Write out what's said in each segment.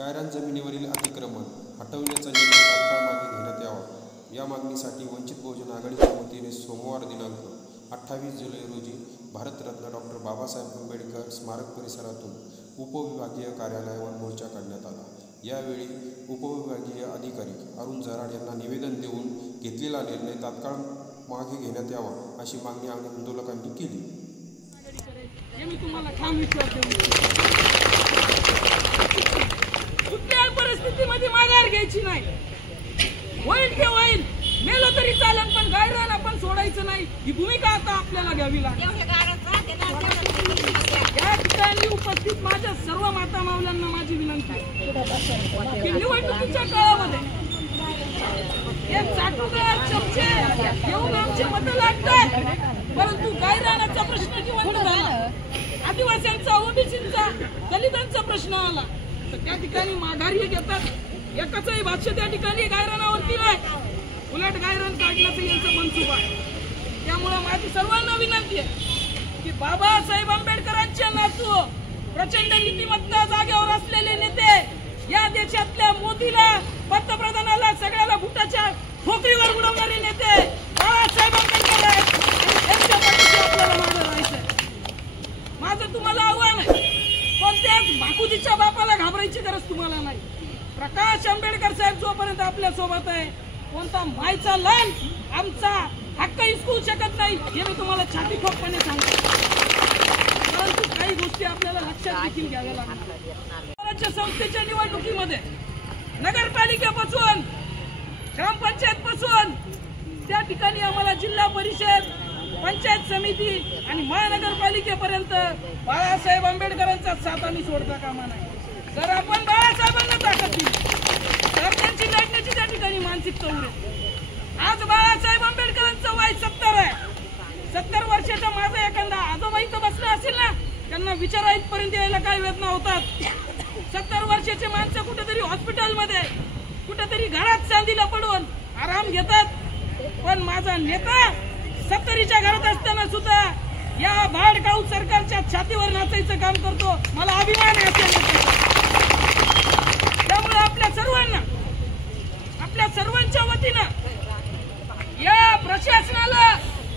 गायरान जमिनीवरील अतिक्रमण हटवण्याचा निर्णय तात्काळ मागे घेण्यात यावा. या मागणीसाठी वंचित बहुजन आघाडीच्या वतीने सोमवार दिनांक 28 जुलै रोजी भारतरत्न डॉ. बाबासाहेब आंबेडकर स्मारक परिसरातून उपविभागीय कार्यालयावर मोर्चा काढण्यात आला. यावेळी उपविभागीय अधिकारी अरुण जराड यांना निवेदन देऊन घेतलेला निर्णय तात्काळ मागे घेण्यात यावा अशी मागणी आंदोलकांनी केली. कुठल्याही परिस्थितीमध्ये माघार घ्यायची नाही. होईल ते होईल, मेलो तरी चालेल, पण गायरान आपण सोडायचं नाही. ही भूमिका आता आपल्याला घ्यावी लागेल. या ठिकाणी उपस्थित माझ्या सर्व माता मावल्यांना माझी विनंती आहे की निवडणुकीच्या काळामध्ये हे चाटुकार चमचे घेऊन आमची मतं लागतात, परंतु गायरानाचा प्रश्न जिवंत झाला, आदिवासींचा, ओबीसींचा, दलितांचा प्रश्न आला तर त्या ठिकाणी माघारी घेतात. एकाचही भाष्य त्या ठिकाणी गायरानावरती नाही, उलट गायरान काढण्याचं यांचं मनसुबा आहे. त्यामुळे माझी सर्वांना विनंती आहे की बाबासाहेब आंबेडकरांचे नातू, प्रचंड नीतिमत्ता जागेवर असलेले नेते, या देशातल्या मोदीला, पंतप्रधानाला, सगळ्याला बुटाच्या ठोकरीवर उडवणारे नेते बाबासाहेब आंबेडकर आहेत. यांच्या पाठीशी आपल्याला मागे राहायचंय. माझं तुम्हाला आव्हान आहे, कोणत्याच बाकुजीच्या बापाला घाबरायची गरज तुम्हाला नाही. प्रकाश आंबेडकर साहेब जोपर्यंत आपल्या सोबत आहे, कोणता मायचा लहान आमचा हक्क हिसकू शकत नाही, हे मी तुम्हाला छाती ठोकपणे सांगतो. परंतु काही गोष्टी आपल्याला लक्षात देखील घ्याव्या लागतात. संस्थेच्या निवडणुकीमध्ये नगरपालिकेपासून, ग्रामपंचायत पासून त्या ठिकाणी आम्हाला जिल्हा परिषद, पंचायत समिती आणि महानगरपालिकेपर्यंत बाळासाहेब आंबेडकरांचा साथ आम्ही सोडता कामा नाही. जर आपण बाळासाहेबांना ताकद दिली तर त्यांची लढण्याची त्या ठिकाणी मानसिकता उरेल. आज बाळासाहेब आंबेडकरांचं वय 70 आहे. 70 वर्षाचा माझा एखादा आजोबा इथं बसला असेल ना, त्यांना विचारा इथपर्यंत यायला काय वेदना होतात. 70 वर्षाचे माणसं कुठेतरी हॉस्पिटलमध्ये, कुठेतरी घरात चांदीला पडून आराम घेतात. पण माझा नेता 70च्या घरात असताना सुद्धा या भाडकाऊ सरकारच्या छातीवर नाचायचं काम करतो. मला अभिमान आहे त्या. त्यामुळे आपल्या सर्वांच्या वतीनं या प्रशासनाला,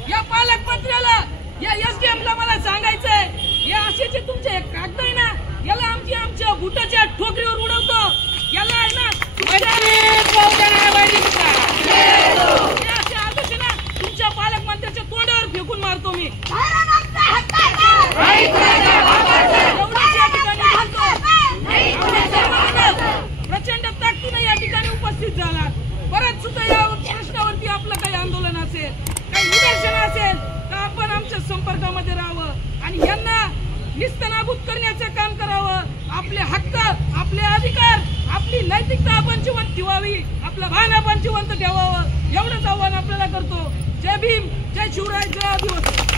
या पालकमंत्र्याला, या एसडीएमला मला सांगायचंय, या असे जे तुमचे कागद आहे ना, याला आमच्या बुटाच्या ठोकरीवर उडवतो, याला आहे ना तुमच्या पालकमंत्र्याच्या तोंडावर फेकून मारतो मी. प्रचंड ताकदीने या ठिकाणी उपस्थित झाला. परत सुद्धा या प्रश्नावरती आपलं काही आंदोलन असेल, काही निदर्शन असेल तर आपण आमच्या संपर्कामध्ये राहावं आणि यांना निस्तनाबूत करण्याचं काम करावं. आपले हक्क, आपले अधिकार, आपली नैतिकता आपण जिवंत ठेवावी, आपलं भान आपण जिवंत ठेवावं, एवढंच आव्हान आपल्याला करतो. जय भीम, जय शिवराय, जय आदिवासी.